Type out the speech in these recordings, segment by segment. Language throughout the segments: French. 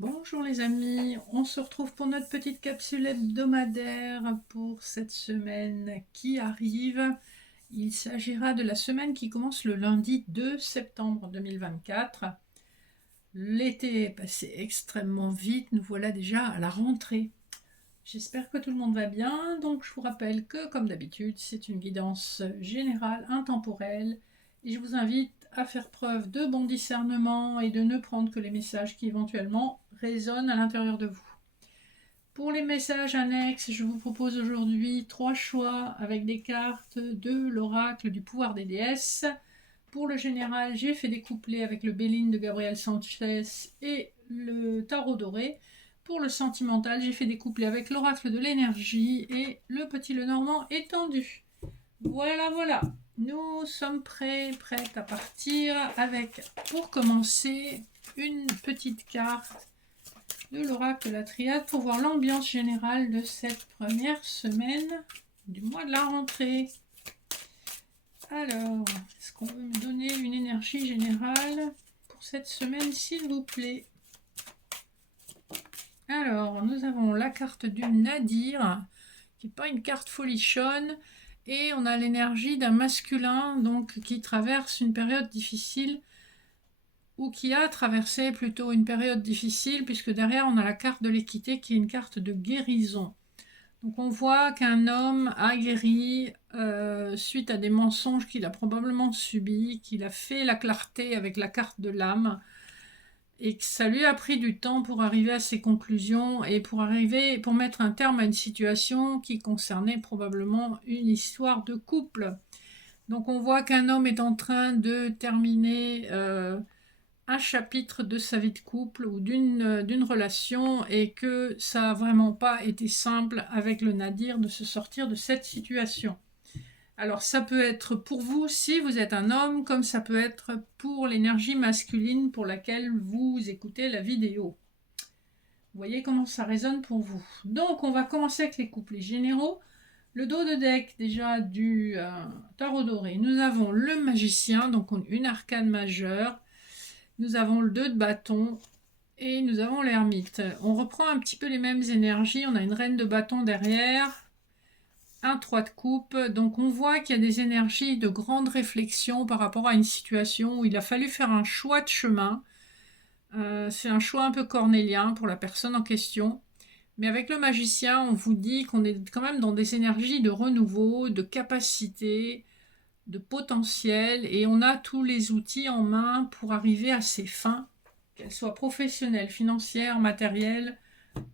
Bonjour les amis, on se retrouve pour notre petite capsule hebdomadaire pour cette semaine qui arrive. Il s'agira de la semaine qui commence le lundi 2 septembre 2024. L'été est passé extrêmement vite, nous voilà déjà à la rentrée. J'espère que tout le monde va bien, donc je vous rappelle que comme d'habitude, c'est une guidance générale, intemporelle, et je vous invite à faire preuve de bon discernement et de ne prendre que les messages qui éventuellement résonnent à l'intérieur de vous. Pour les messages annexes, je vous propose aujourd'hui 3 choix avec des cartes de l'oracle du pouvoir des déesses. Pour le général, j'ai fait des couplets avec le Béline de Gabriel Sanchez et le tarot doré. Pour le sentimental, j'ai fait des couplets avec l'oracle de l'énergie et le petit Lenormand étendu. Voilà, voilà. Nous sommes prêtes à partir avec, pour commencer, une petite carte de l'oracle de la triade pour voir l'ambiance générale de cette première semaine du mois de la rentrée. Alors, est-ce qu'on peut me donner une énergie générale pour cette semaine, s'il vous plaît? Alors, nous avons la carte du Nadir, qui n'est pas une carte folichonne, et on a l'énergie d'un masculin donc qui traverse une période difficile, ou qui a traversé plutôt une période difficile, puisque derrière on a la carte de l'équité qui est une carte de guérison. Donc on voit qu'un homme a guéri suite à des mensonges qu'il a probablement subis, qu'il a fait la clarté avec la carte de l'âme, et que ça lui a pris du temps pour arriver à ses conclusions et pour mettre un terme à une situation qui concernait probablement une histoire de couple. Donc on voit qu'un homme est en train de terminer un chapitre de sa vie de couple ou d'une relation, et que ça n'a vraiment pas été simple avec le Nadir de se sortir de cette situation. Alors ça peut être pour vous si vous êtes un homme, comme ça peut être pour l'énergie masculine pour laquelle vous écoutez la vidéo. Vous voyez comment ça résonne pour vous. Donc on va commencer avec les couplets généraux. Le dos de deck déjà du tarot doré. Nous avons le magicien, donc une arcane majeure. Nous avons le 2 de bâton et nous avons l'ermite. On reprend un petit peu les mêmes énergies. On a une reine de bâton derrière, un 3 de coupe. Donc on voit qu'il y a des énergies de grande réflexion par rapport à une situation où il a fallu faire un choix de chemin. C'est un choix un peu cornélien pour la personne en question. Mais avec le magicien, on vous dit qu'on est quand même dans des énergies de renouveau, de capacité, de potentiel, et on a tous les outils en main pour arriver à ses fins, qu'elles soient professionnelles, financières, matérielles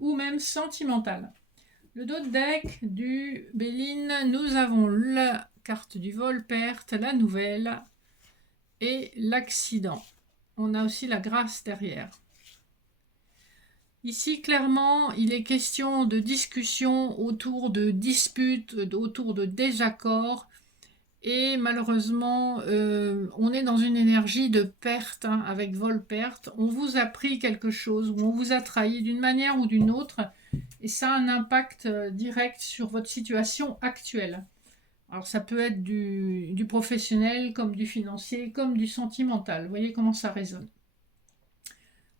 ou même sentimentales. Le dos de deck du Béline, nous avons la carte du vol-perte, la nouvelle et l'accident. On a aussi la grâce derrière. Ici, clairement, il est question de discussions autour de disputes, autour de désaccords. Et malheureusement, on est dans une énergie de perte, hein, avec vol-perte. On vous a pris quelque chose, ou on vous a trahi d'une manière ou d'une autre, et ça a un impact direct sur votre situation actuelle. Alors ça peut être du professionnel, comme du financier, comme du sentimental. Vous voyez comment ça résonne.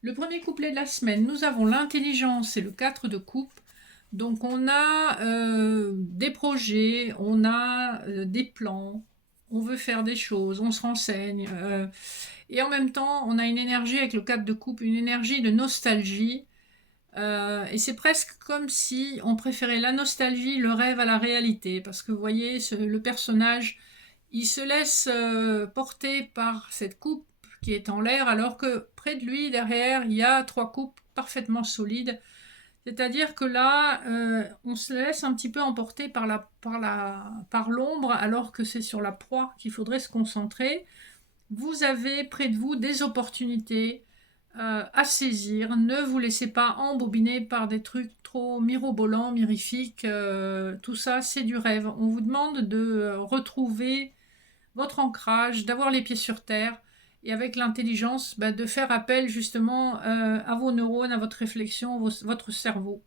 Le premier couplet de la semaine, nous avons l'intelligence et le 4 de coupe. Donc on a des projets, on a des plans, on veut faire des choses, on se renseigne. Et en même temps, on a une énergie avec le 4 de coupe, une énergie de nostalgie. Et c'est presque comme si on préférait la nostalgie, le rêve à la réalité. Parce que vous voyez, le personnage, il se laisse porter par cette coupe qui est en l'air, alors que près de lui, derrière, il y a 3 coupes parfaitement solides. C'est-à-dire que là, on se laisse un petit peu emporter par l'ombre, alors que c'est sur la proie qu'il faudrait se concentrer. Vous avez près de vous des opportunités à saisir. Ne vous laissez pas embobiner par des trucs trop mirobolants, mirifiques. Tout ça, c'est du rêve. On vous demande de retrouver votre ancrage, d'avoir les pieds sur terre, et avec l'intelligence, de faire appel justement à vos neurones, à votre réflexion, votre cerveau.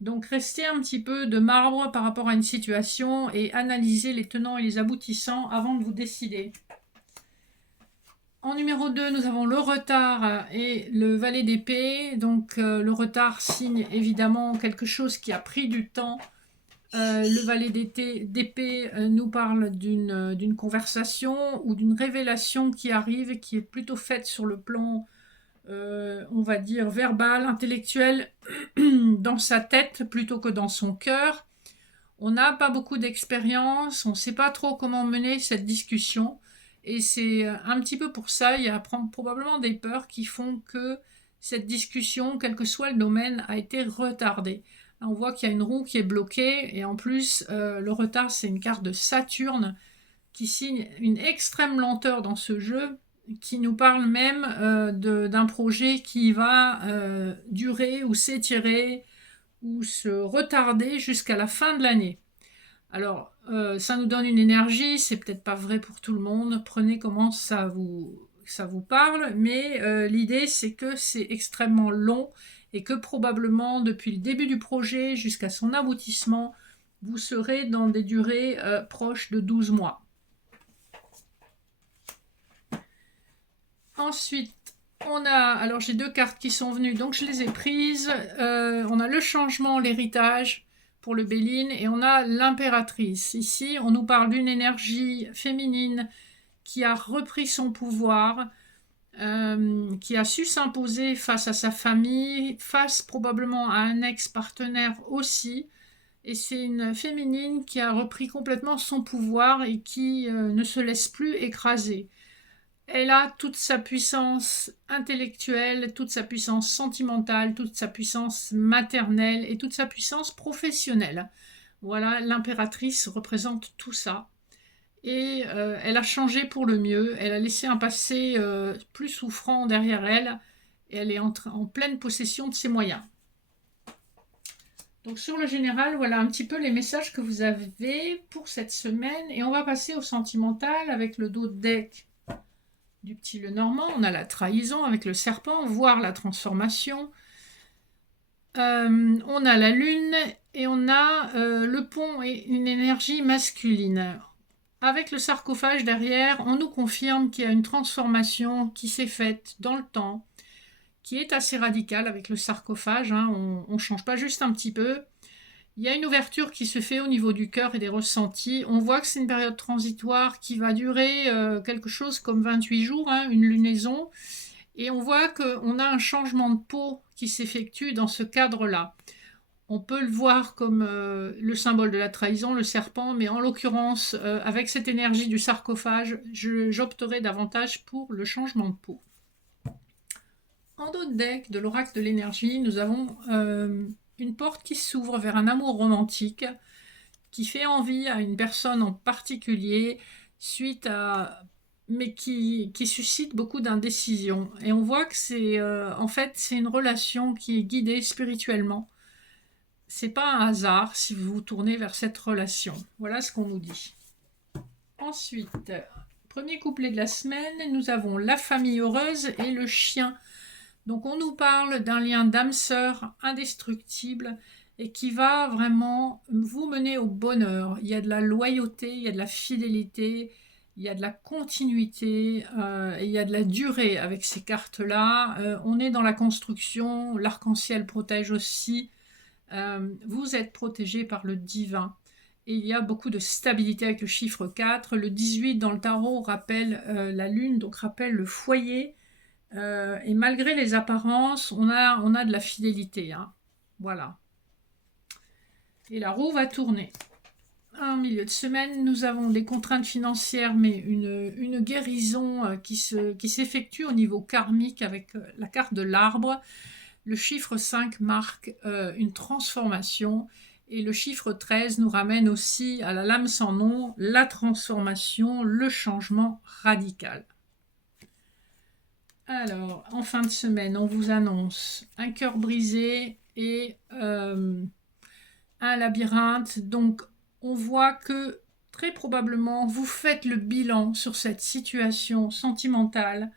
Donc restez un petit peu de marbre par rapport à une situation et analysez les tenants et les aboutissants avant de vous décider. En numéro 2, nous avons le retard et le valet d'épée. Donc le retard signe évidemment quelque chose qui a pris du temps. Le valet d'épée nous parle d'une conversation ou d'une révélation qui arrive et qui est plutôt faite sur le plan, on va dire, verbal, intellectuel, dans sa tête plutôt que dans son cœur. On n'a pas beaucoup d'expérience, on ne sait pas trop comment mener cette discussion. Et c'est un petit peu pour ça, il y a probablement des peurs qui font que cette discussion, quel que soit le domaine, a été retardée. Là, on voit qu'il y a une roue qui est bloquée, et en plus, le retard, c'est une carte de Saturne qui signe une extrême lenteur dans ce jeu, qui nous parle même d'un projet qui va durer ou s'étirer ou se retarder jusqu'à la fin de l'année. Alors, ça nous donne une énergie, c'est peut-être pas vrai pour tout le monde, prenez comment ça vous parle, mais l'idée c'est que c'est extrêmement long et que probablement depuis le début du projet jusqu'à son aboutissement, vous serez dans des durées proches de 12 mois. Ensuite, alors j'ai 2 cartes qui sont venues, donc je les ai prises. On a le changement, l'héritage pour le Béline, et on a l'impératrice. Ici, on nous parle d'une énergie féminine qui a repris son pouvoir, qui a su s'imposer face à sa famille, face probablement à un ex-partenaire aussi. Et c'est une féminine qui a repris complètement son pouvoir et qui ne se laisse plus écraser. Elle a toute sa puissance intellectuelle, toute sa puissance sentimentale, toute sa puissance maternelle et toute sa puissance professionnelle. Voilà, l'impératrice représente tout ça. Et elle a changé pour le mieux. Elle a laissé un passé plus souffrant derrière elle. Et elle est en pleine possession de ses moyens. Donc sur le général, voilà un petit peu les messages que vous avez pour cette semaine. Et on va passer au sentimental avec le dos de deck du petit Lenormand. On a la trahison avec le serpent, voire la transformation. On a la lune et on a le pont et une énergie masculine. Avec le sarcophage derrière, on nous confirme qu'il y a une transformation qui s'est faite dans le temps, qui est assez radicale avec le sarcophage. On ne change pas juste un petit peu. Il y a une ouverture qui se fait au niveau du cœur et des ressentis. On voit que c'est une période transitoire qui va durer quelque chose comme 28 jours, une lunaison. Et on voit qu'on a un changement de peau qui s'effectue dans ce cadre-là. On peut le voir comme le symbole de la trahison, le serpent, mais en l'occurrence, avec cette énergie du sarcophage, j'opterai davantage pour le changement de peau. En dos de deck de l'oracle de l'énergie, nous avons une porte qui s'ouvre vers un amour romantique qui fait envie à une personne en particulier mais qui suscite beaucoup d'indécision. Et on voit que c'est une relation qui est guidée spirituellement. C'est pas un hasard si vous vous tournez vers cette relation. Voilà ce qu'on nous dit. Ensuite, premier couplet de la semaine, nous avons la famille heureuse et le chien. Donc on nous parle d'un lien d'âme-sœur indestructible et qui va vraiment vous mener au bonheur. Il y a de la loyauté, il y a de la fidélité, il y a de la continuité, et il y a de la durée avec ces cartes-là. On est dans la construction, l'arc-en-ciel protège aussi. Vous êtes protégé par le divin. Et il y a beaucoup de stabilité avec le chiffre 4. Le 18 dans le tarot rappelle la lune, donc rappelle le foyer. Et malgré les apparences, on a de la fidélité. Voilà. Et la roue va tourner. En milieu de semaine, nous avons des contraintes financières, mais une guérison qui s'effectue au niveau karmique avec la carte de l'arbre. Le chiffre 5 marque une transformation et le chiffre 13 nous ramène aussi à la lame sans nom, la transformation, le changement radical. Alors, en fin de semaine, on vous annonce un cœur brisé et un labyrinthe. Donc, on voit que très probablement, vous faites le bilan sur cette situation sentimentale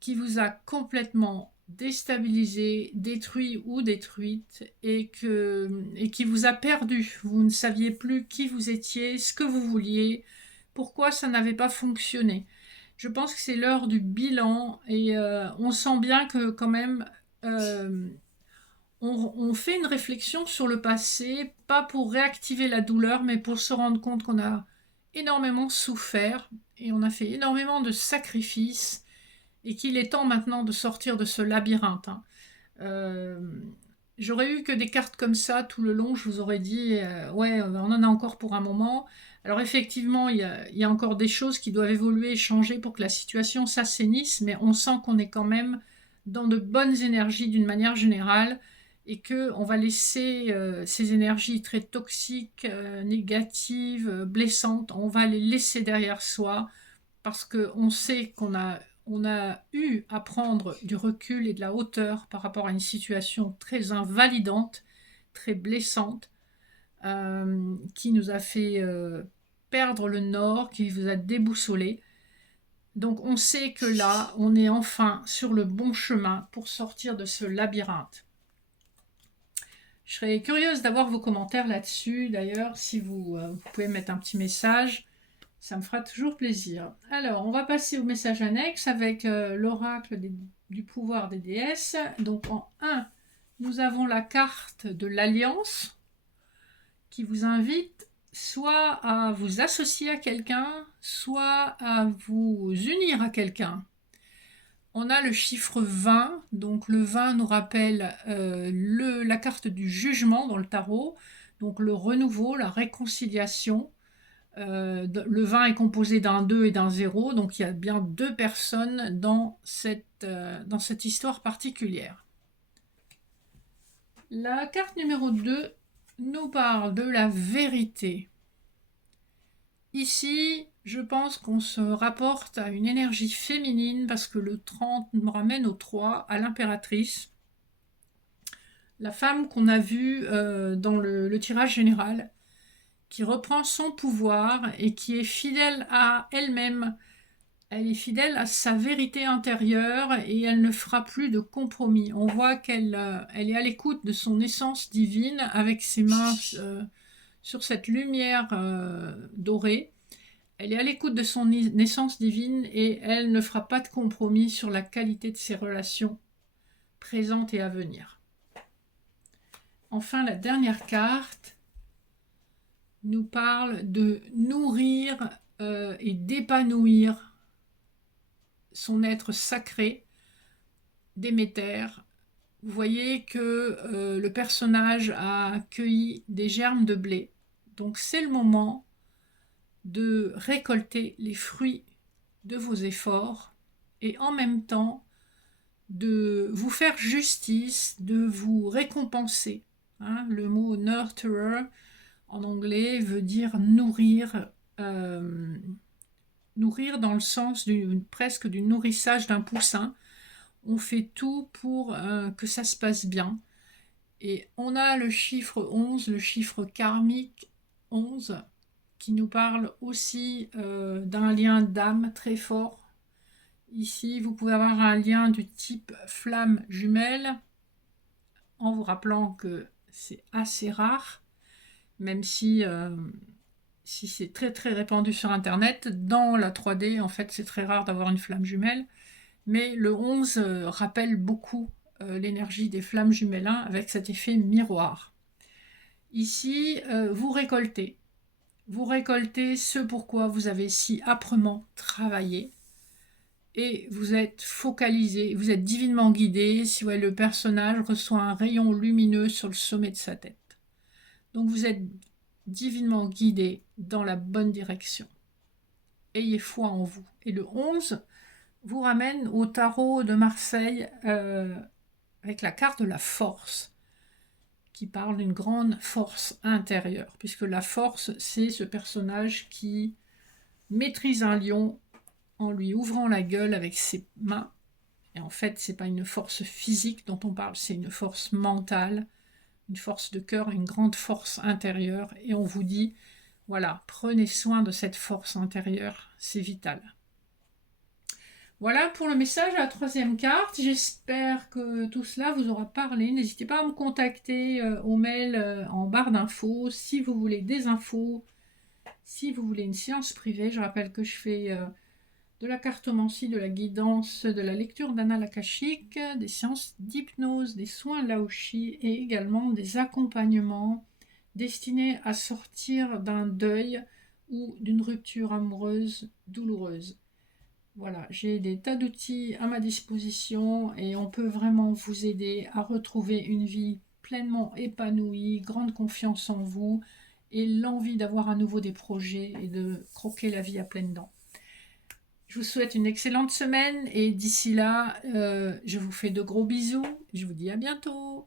qui vous a complètement déstabilisé, détruit ou détruite et qui vous a perdu. Vous ne saviez plus qui vous étiez, ce que vous vouliez, pourquoi ça n'avait pas fonctionné. Je pense que c'est l'heure du bilan et on sent bien que quand même on fait une réflexion sur le passé, pas pour réactiver la douleur, mais pour se rendre compte qu'on a énormément souffert et on a fait énormément de sacrifices et qu'il est temps maintenant de sortir de ce labyrinthe, hein. Euh, J'aurais eu que des cartes comme ça tout le long, je vous aurais dit, ouais, on en a encore pour un moment. Alors effectivement, il y a encore des choses qui doivent évoluer et changer pour que la situation s'assainisse, mais on sent qu'on est quand même dans de bonnes énergies d'une manière générale et que on va laisser ces énergies très toxiques, négatives, blessantes, on va les laisser derrière soi parce qu'on sait on a eu à prendre du recul et de la hauteur par rapport à une situation très invalidante, très blessante, qui nous a fait perdre le nord, qui vous a déboussolé. Donc on sait que là, on est enfin sur le bon chemin pour sortir de ce labyrinthe. Je serais curieuse d'avoir vos commentaires là-dessus. D'ailleurs, si vous pouvez mettre un petit message, ça me fera toujours plaisir. Alors, on va passer au message annexe avec l'oracle du pouvoir des déesses. Donc en 1, nous avons la carte de l'alliance qui vous invite soit à vous associer à quelqu'un, soit à vous unir à quelqu'un. On a le chiffre 20, donc le 20 nous rappelle la carte du jugement dans le tarot, donc le renouveau, la réconciliation. Le 20 est composé d'un 2 et d'un 0, donc il y a bien 2 personnes dans cette histoire particulière. La carte numéro 2 nous parle de la vérité. Ici, je pense qu'on se rapporte à une énergie féminine parce que le 30 nous ramène au 3, à l'impératrice. La femme qu'on a vue dans le tirage général, qui reprend son pouvoir et qui est fidèle à elle-même. Elle est fidèle à sa vérité intérieure et elle ne fera plus de compromis. On voit qu'elle elle est à l'écoute de son essence divine avec ses mains sur cette lumière dorée. Elle est à l'écoute de son essence divine et elle ne fera pas de compromis sur la qualité de ses relations présentes et à venir. Enfin, la dernière carte nous parle de nourrir et d'épanouir son être sacré, Déméter. Vous voyez que le personnage a cueilli des germes de blé. Donc c'est le moment de récolter les fruits de vos efforts et en même temps de vous faire justice, de vous récompenser. Hein, le mot nurturer en anglais veut dire nourrir, nourrir dans le sens presque du nourrissage d'un poussin. On fait tout pour que ça se passe bien. Et on a le chiffre 11, le chiffre karmique 11, qui nous parle aussi d'un lien d'âme très fort. Ici, vous pouvez avoir un lien du type flamme jumelle, en vous rappelant que c'est assez rare, même si c'est très très répandu sur Internet. Dans la 3D, en fait, c'est très rare d'avoir une flamme jumelle. Mais le 11 rappelle beaucoup l'énergie des flammes jumelles avec cet effet miroir. Ici, vous récoltez. Vous récoltez ce pourquoi vous avez si âprement travaillé. Et vous êtes focalisé, vous êtes divinement guidé. Si ouais, le personnage reçoit un rayon lumineux sur le sommet de sa tête. Donc vous êtes divinement guidé dans la bonne direction. Ayez foi en vous. Et le 11 vous ramène au tarot de Marseille avec la carte de la force, qui parle d'une grande force intérieure, puisque la force, c'est ce personnage qui maîtrise un lion en lui ouvrant la gueule avec ses mains. Et en fait, c'est pas une force physique dont on parle, c'est une force mentale, une force de cœur, une grande force intérieure. Et on vous dit, voilà, prenez soin de cette force intérieure, c'est vital. Voilà pour le message à la 3e carte. J'espère que tout cela vous aura parlé. N'hésitez pas à me contacter au mail en barre d'infos si vous voulez des infos, si vous voulez une séance privée. Je rappelle que je fais de la cartomancie, de la guidance, de la lecture d'annales akashiques, des séances d'hypnose, des soins laoshi et également des accompagnements destinés à sortir d'un deuil ou d'une rupture amoureuse douloureuse. Voilà, j'ai des tas d'outils à ma disposition et on peut vraiment vous aider à retrouver une vie pleinement épanouie, grande confiance en vous et l'envie d'avoir à nouveau des projets et de croquer la vie à pleines dents. Je vous souhaite une excellente semaine et d'ici là, je vous fais de gros bisous. Je vous dis à bientôt.